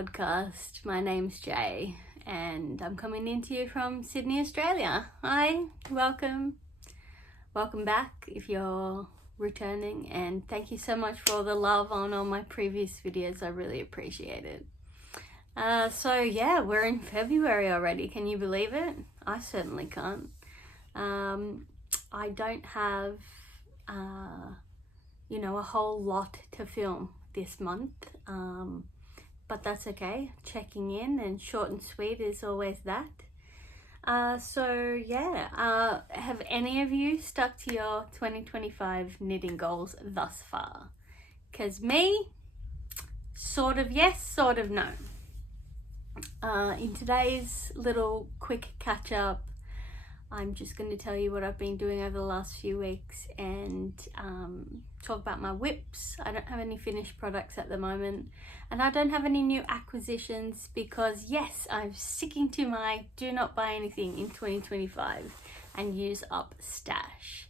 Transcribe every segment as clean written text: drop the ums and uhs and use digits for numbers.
podcast. My name's Jay and I'm coming into you from Sydney, Australia. Hi, welcome back if you're returning, and thank you so much for all the love on all my previous videos. I really appreciate it. So yeah, we're in February already. Can you believe it? I certainly can't. I don't have a whole lot to film this month, but that's okay. Checking in and short and sweet is always that. So yeah, have any of you stuck to your 2025 knitting goals thus far? Because me, sort of yes, sort of no. In today's little quick catch up, I'm just going to tell you what I've been doing over the last few weeks and talk about my WIPS. I don't have any finished products at the moment, and I don't have any new acquisitions because yes, I'm sticking to my do not buy anything in 2025 and use up stash.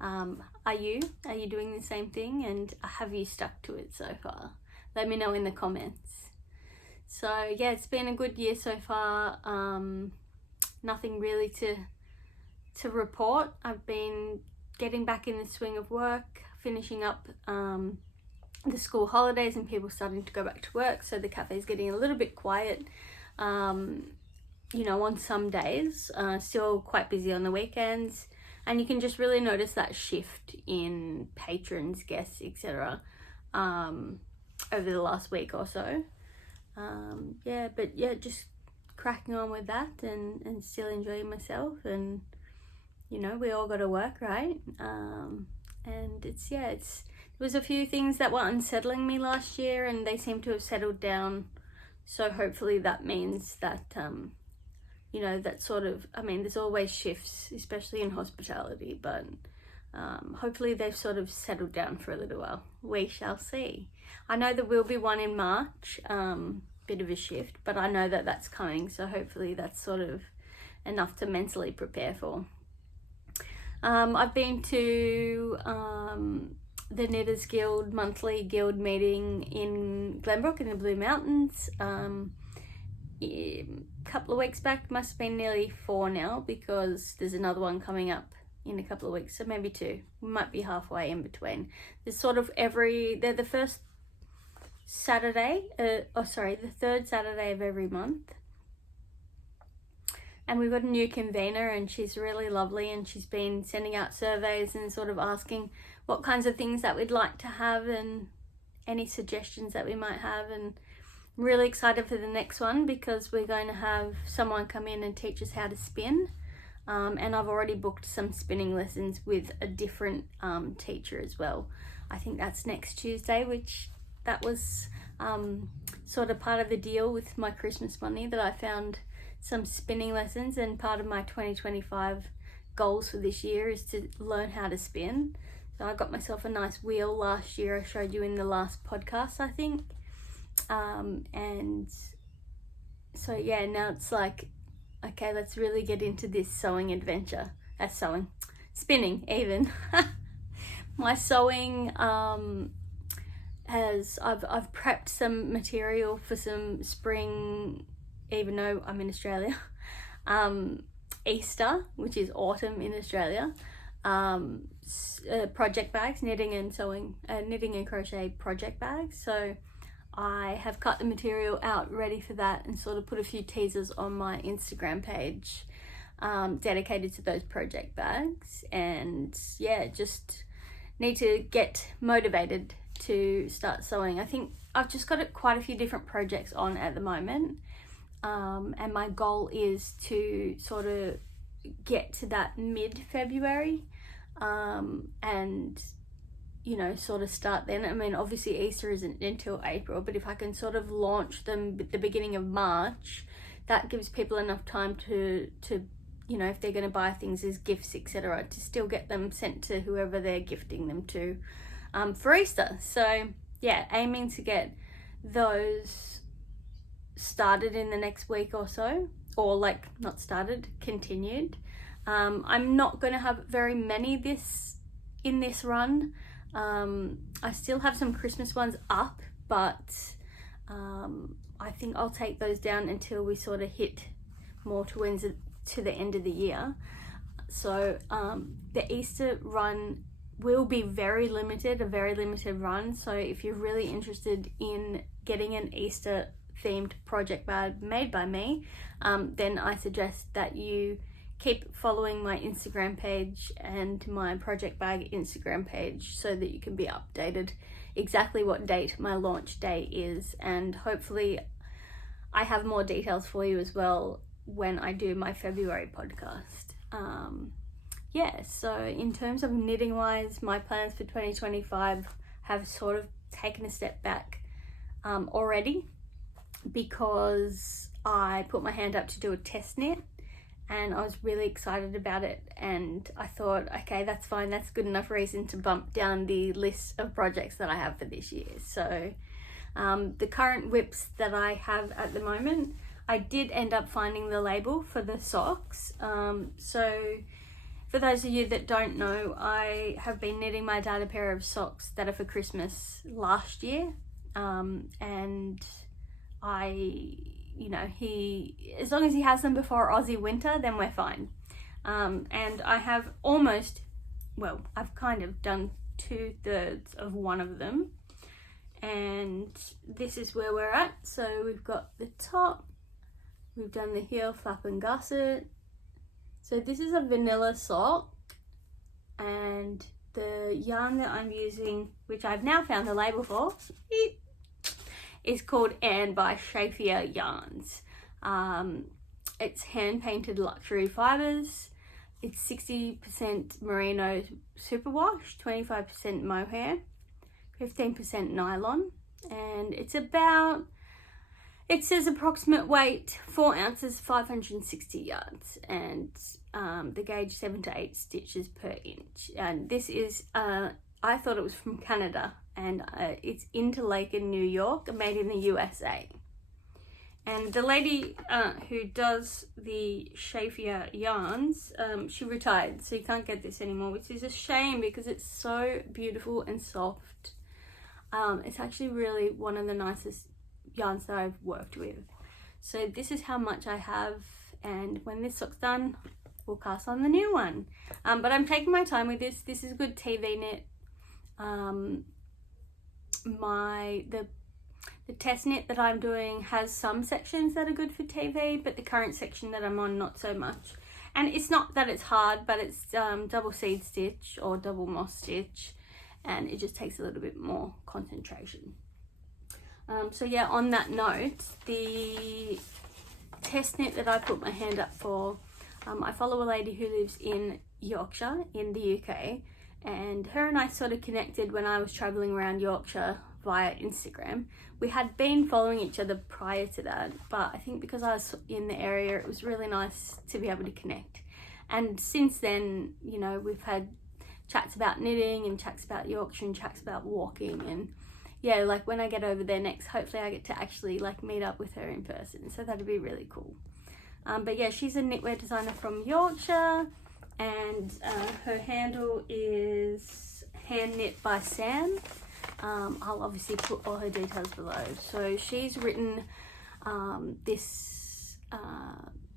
Are you doing the same thing, and have you stuck to it so far? Let me know in the comments. So yeah, it's been a good year so far. Nothing really to report. I've been getting back in the swing of work, finishing up the school holidays and people starting to go back to work, so the cafe is getting a little bit quiet on some days. Still quite busy on the weekends, and you can just really notice that shift in patrons, guests, etc. Over the last week or so. Just cracking on with that and still enjoying myself, and we all got to work, right? And there was a few things that were unsettling me last year, and they seem to have settled down. So hopefully that means that, that sort of, there's always shifts, especially in hospitality, but hopefully they've sort of settled down for a little while. We shall see. I know there will be one in March, bit of a shift, but I know that that's coming. So hopefully that's sort of enough to mentally prepare for. I've been to the Knitters Guild monthly guild meeting in Glenbrook in the Blue Mountains a couple of weeks back. Must have been nearly 4 now, because there's another one coming up in a couple of weeks, so maybe 2. We might be halfway in between. There's sort of they're the first Saturday, the third Saturday of every month. And we've got a new convener, and she's really lovely, and she's been sending out surveys and sort of asking what kinds of things that we'd like to have and any suggestions that we might have. And I'm really excited for the next one, because we're going to have someone come in and teach us how to spin. And I've already booked some spinning lessons with a different teacher as well. I think that's next Tuesday, which that was sort of part of the deal with my Christmas money, that I found some spinning lessons, and part of my 2025 goals for this year is to learn how to spin. So I got myself a nice wheel last year. I showed you in the last podcast, I think. And so yeah, now it's like, okay, let's really get into this sewing adventure. Spinning even. My sewing I've prepped some material for some spring, even though I'm in Australia, Easter, which is autumn in Australia, project bags, knitting and crochet project bags. So I have cut the material out ready for that, and sort of put a few teasers on my Instagram page dedicated to those project bags. And yeah, just need to get motivated to start sewing. I think I've just got quite a few different projects on at the moment. And my goal is to sort of get to that mid-February and sort of start then. Obviously Easter isn't until April, but if I can sort of launch them at the beginning of March, that gives people enough time to if they're going to buy things as gifts, etc., to still get them sent to whoever they're gifting them to for Easter. So yeah, aiming to get those started in the next week or so, or not started, continued. I'm not going to have very many in this run. I still have some Christmas ones up, but I think I'll take those down until we sort of hit more to the end of the year. So the Easter run will be a very limited run. So if you're really interested in getting an Easter themed project bag made by me, then I suggest that you keep following my Instagram page and my project bag Instagram page so that you can be updated exactly what date my launch day is, and hopefully I have more details for you as well when I do my February podcast. Yeah, so in terms of knitting wise, my plans for 2025 have sort of taken a step back already, because I put my hand up to do a test knit and I was really excited about it, and I thought, okay, that's fine, that's good enough reason to bump down the list of projects that I have for this year. So the current WIPS that I have at the moment, I did end up finding the label for the socks. So for those of you that don't know, I have been knitting my dad a pair of socks that are for Christmas last year, and he, as long as he has them before Aussie winter, then we're fine. And I have I've kind of done 2/3 of one of them, and this is where we're at. So we've got the top, we've done the heel, flap and gusset. So this is a vanilla sock, and the yarn that I'm using, which I've now found the label for, is called Anne by Shafia Yarns. It's hand painted luxury fibers. It's 60% merino superwash, 25% mohair, 15% nylon, and it says approximate weight 4 ounces, 560 yards, and the gauge 7 to 8 stitches per inch. And this is I thought it was from Canada, and it's Interlaken, New York, made in the USA. And the lady who does the Shafia yarns, she retired, so you can't get this anymore, which is a shame because it's so beautiful and soft. It's actually really one of the nicest yarns that I've worked with. So this is how much I have, and when this sock's done, we'll cast on the new one. But I'm taking my time with this. This is a good TV knit. The test knit that I'm doing has some sections that are good for TV, but the current section that I'm on, not so much. And it's not that it's hard, but it's double seed stitch or double moss stitch, and it just takes a little bit more concentration. So yeah, on that note, the test knit that I put my hand up for, I follow a lady who lives in Yorkshire in the UK, and her and I sort of connected when I was traveling around Yorkshire via Instagram. We had been following each other prior to that, but I think because I was in the area, it was really nice to be able to connect. And since then, you know, we've had chats about knitting and chats about Yorkshire and chats about walking, and yeah, like when I get over there next, hopefully I get to actually like meet up with her in person, so that'd be really cool. But yeah, she's a knitwear designer from Yorkshire, and her handle is Hand Knit by Sam. I'll obviously put all her details below. So she's written this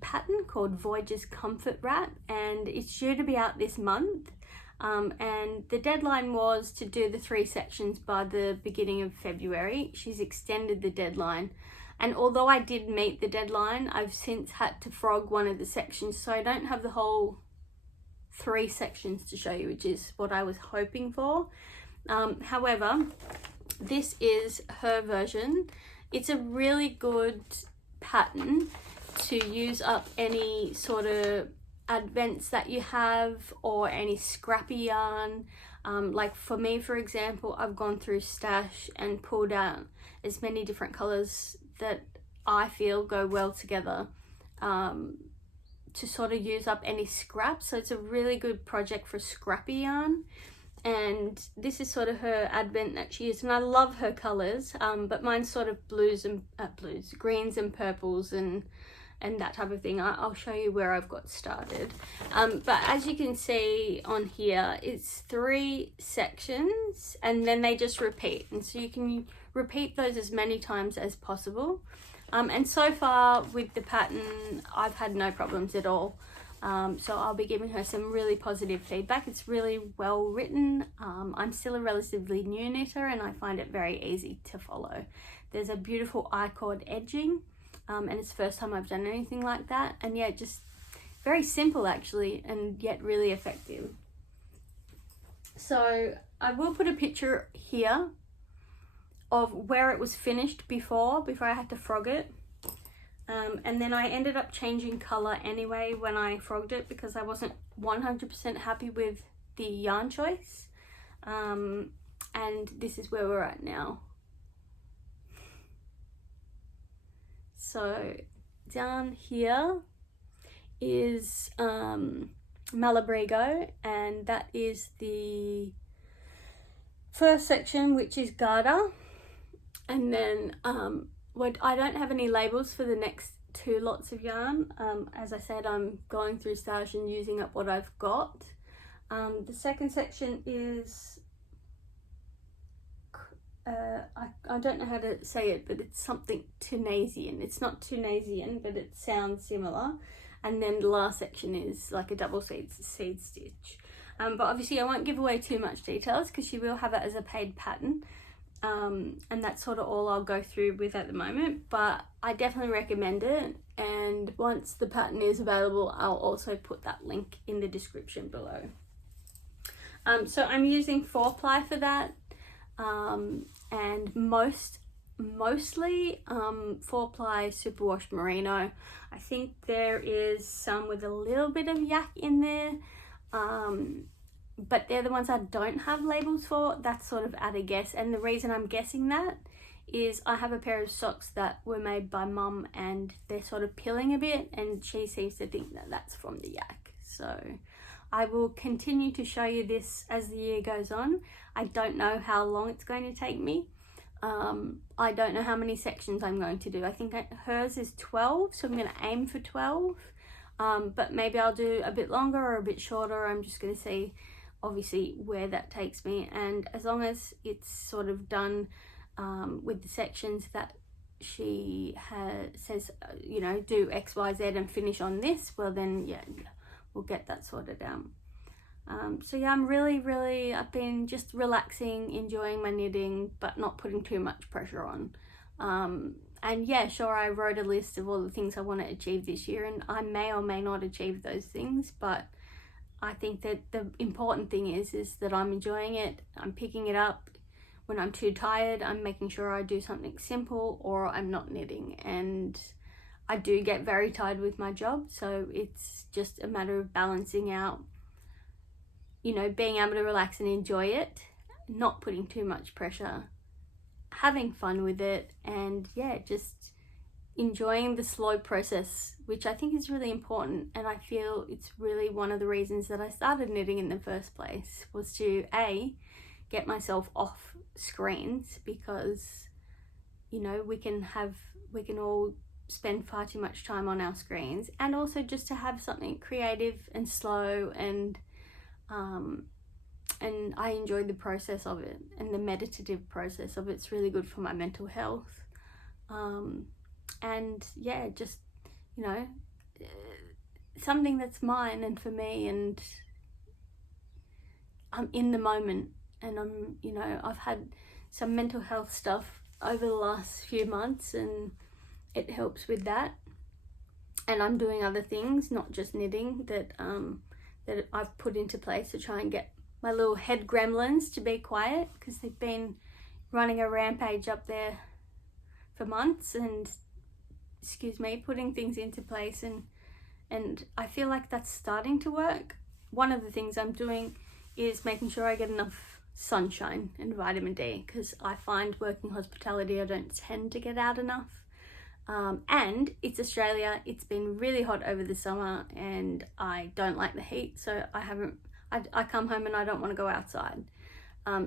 pattern called Voyager's Comfort Wrap, and it's due to be out this month. And the deadline was to do the 3 sections by the beginning of February. She's extended the deadline, and although I did meet the deadline, I've since had to frog one of the sections, so I don't have the whole 3 sections to show you, which is what I was hoping for. However, this is her version. It's a really good pattern to use up any sort of advents that you have, or any scrappy yarn. Like for me, for example, I've gone through stash and pulled out as many different colors that I feel go well together, to sort of use up any scraps. So it's a really good project for scrappy yarn, and this is sort of her advent that she used, and I love her colors, but mine's sort of greens and purples, and and that type of thing. I'll show you where I've got started. But as you can see on here, it's 3 sections and then they just repeat, and so you can repeat those as many times as possible. And so far with the pattern, I've had no problems at all. So I'll be giving her some really positive feedback. It's really well written. I'm still a relatively new knitter and I find it very easy to follow. There's a beautiful I-cord edging, and it's the first time I've done anything like that. And yeah, just very simple actually, and yet really effective. So I will put a picture here of where it was finished before I had to frog it. And then I ended up changing colour anyway when I frogged it because I wasn't 100% happy with the yarn choice. And this is where we're at now. So down here is Malabrigo, and that is the first section, which is Garter. And then I don't have any labels for the next 2 lots of yarn. As I said, I'm going through stash and using up what I've got. The second section is I don't know how to say it, but it's something Tunisian. It's not Tunisian, but it sounds similar. And then the last section is like a double seed stitch. But obviously I won't give away too much details because she will have it as a paid pattern. And that's sort of all I'll go through with at the moment, but I definitely recommend it. And once the pattern is available, I'll also put that link in the description below. So I'm using 4-ply for that, and mostly 4-ply superwash merino. I think there is some with a little bit of yak in there, but they're the ones I don't have labels for. That's sort of at a guess, and the reason I'm guessing that is I have a pair of socks that were made by Mum and they're sort of pilling a bit, and she seems to think that that's from the yak. So I will continue to show you this as the year goes on. I don't know how long it's going to take me. I don't know how many sections I'm going to do. I think hers is 12, so I'm going to aim for 12, but maybe I'll do a bit longer or a bit shorter. I'm just going to see obviously where that takes me, and as long as it's sort of done with the sections that she says, you know, do X, Y, Z and finish on this, well then yeah, we'll get that sorted out. So yeah, I'm really, I've been just relaxing, enjoying my knitting, but not putting too much pressure on. And yeah, sure, I wrote a list of all the things I want to achieve this year, and I may or may not achieve those things, but I think that the important thing is that I'm enjoying it. I'm picking it up. When I'm too tired, I'm making sure I do something simple, or I'm not knitting. And I do get very tired with my job, so it's just a matter of balancing out, you know, being able to relax and enjoy it, not putting too much pressure, having fun with it, and yeah, just enjoying the slow process, which I think is really important. And I feel it's really one of the reasons that I started knitting in the first place, was to get myself off screens, because you know, we can all spend far too much time on our screens, and also just to have something creative and slow, and I enjoy the process of it, and the meditative process of it's really good for my mental health. And yeah, just, you know, something that's mine and for me, and I'm in the moment, and I'm, you know, I've had some mental health stuff over the last few months, and it helps with that. And I'm doing other things, not just knitting, that I've put into place to try and get my little head gremlins to be quiet, because they've been running a rampage up there for months, and putting things into place, and I feel like that's starting to work. One of the things I'm doing is making sure I get enough sunshine and vitamin D, because I find working hospitality I don't tend to get out enough. And it's Australia, it's been really hot over the summer, and I don't like the heat, so I come home and I don't want to go outside.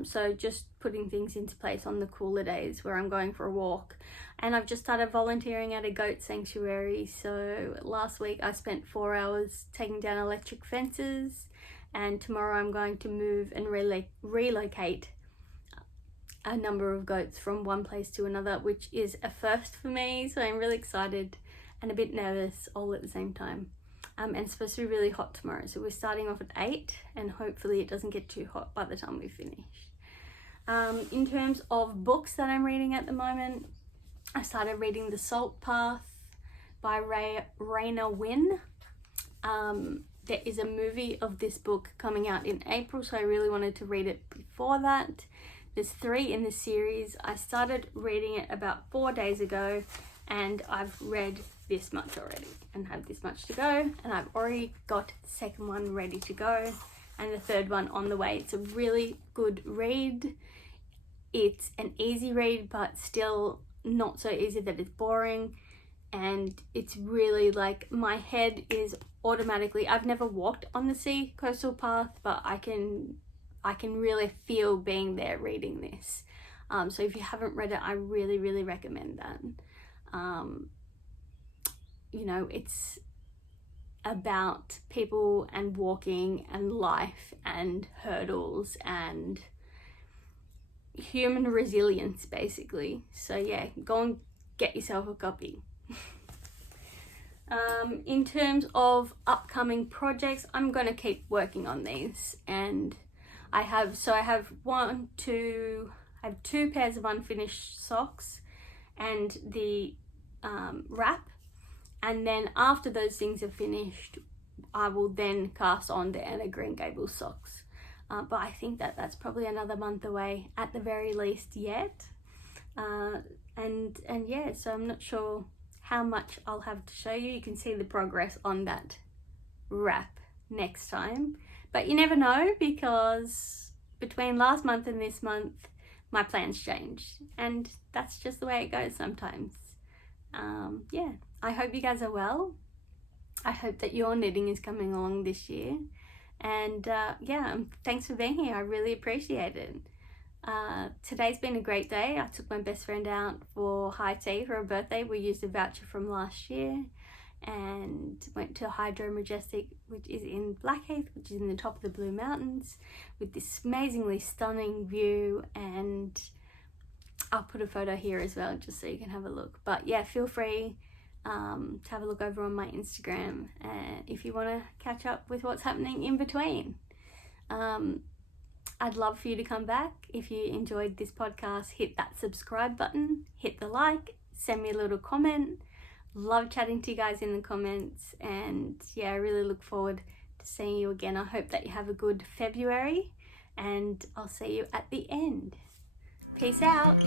So just putting things into place on the cooler days where I'm going for a walk. And I've just started volunteering at a goat sanctuary. So last week I spent 4 hours taking down electric fences, and tomorrow I'm going to move and relocate a number of goats from one place to another, which is a first for me. So I'm really excited and a bit nervous all at the same time. And it's supposed to be really hot tomorrow, so we're starting off at 8, and hopefully it doesn't get too hot by the time we finish. In terms of books that I'm reading at the moment, I started reading The Salt Path by Raina Wynn. There is a movie of this book coming out in April, so I really wanted to read it before that. There's 3 in the series. I started reading it about 4 days ago, and I've read this month already and have this much to go, and I've already got the second one ready to go and the third one on the way. It's a really good read. It's an easy read, but still not so easy that it's boring, and it's really like, my head is automatically, I've never walked on the sea coastal path, but I can really feel being there reading this. So if you haven't read it, I really recommend that. You know, it's about people and walking and life and hurdles and human resilience, basically. So yeah, go and get yourself a copy. In terms of upcoming projects, I'm going to keep working on these, and I have 2 pairs of unfinished socks and the wrap, and then after those things are finished, I will then cast on the Anna Green Gables socks, but I think that's probably another month away at the very least yet, and yeah, so I'm not sure how much I'll have to show you. You can see the progress on that wrap next time, but you never know, because between last month and this month my plans changed, and that's just the way it goes sometimes. Yeah, I hope you guys are well. I hope that your knitting is coming along this year, and yeah, thanks for being here. I really appreciate it. Today's been a great day. I took my best friend out for high tea for her birthday. We used a voucher from last year and went to Hydro Majestic, which is in Blackheath, which is in the top of the Blue Mountains, with this amazingly stunning view, and I'll put a photo here as well just so you can have a look. But yeah, feel free to have a look over on my Instagram if you want to catch up with what's happening in between. I'd love for you to come back. If you enjoyed this podcast, hit that subscribe button, hit the like, send me a little comment. Love chatting to you guys in the comments, and yeah, I really look forward to seeing you again. I hope that you have a good February, and I'll see you at the end. Peace out.